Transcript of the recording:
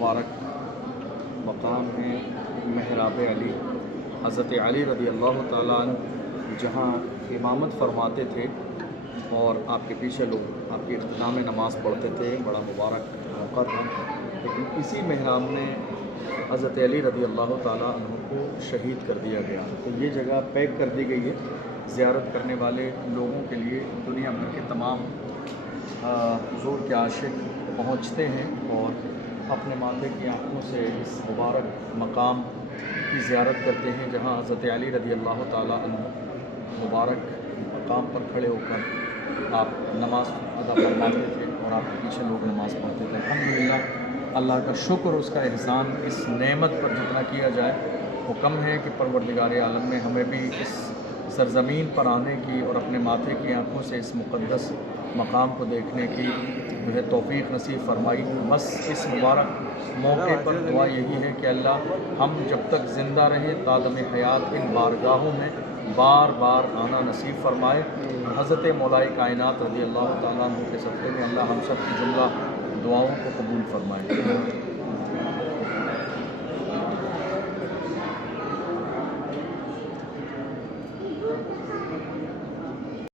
मुबारक मकाम है महराब अली। हज़रत अली रज़ी अल्लाह ताला अन्हु जहाँ इमामत फरमाते थे और आपके पीछे लोग आपकी इख्तिताम नमाज़ पढ़ते थे, बड़ा मुबारक मौका था। लेकिन इसी महराब में हज़रत अली रज़ी अल्लाह ताला अन्हु को शहीद कर दिया गया। तो ये जगह पैक कर दी गई है ज़ियारत करने वाले लोगों के लिए। दुनिया भर के तमाम हुज़ूर के आशिक पहुँचते हैं और अपने माथे की आँखों से इस मुबारक मकाम की ज़ियारत करते हैं जहाँ हज़रत अली रज़ी अल्लाह ताला अन्हु मुबारक मकाम पर खड़े होकर आप नमाज़ अदा फरमाते थे और आपके पीछे लोग नमाज़ पढ़ते थे। अल्हम्दुलिल्लाह, अल्लाह का शुक्र, उसका एहसान इस नेमत पर जितना किया जाए वो कम है कि परवरदिगार आलम ने हमें भी इस सरज़मीन पर आने की और अपने माथे की आँखों से इस मुक़द्दस मकाम को देखने की जो है तौफ़ीक़ नसीब फ़रमाई। बस इस मुबारक मौके पर दुआ यही है कि अल्लाह हम जब तक ज़िंदा रहें तादम हयात इन बारगाहों में बार बार आना नसीब फ़रमाए। हज़रत मौलाए कायनात रज़ी अल्लाह ताला अन्हु के सदक़े में अल्लाह हम सब की जुमला दुआओं को कबूल फ़रमाए।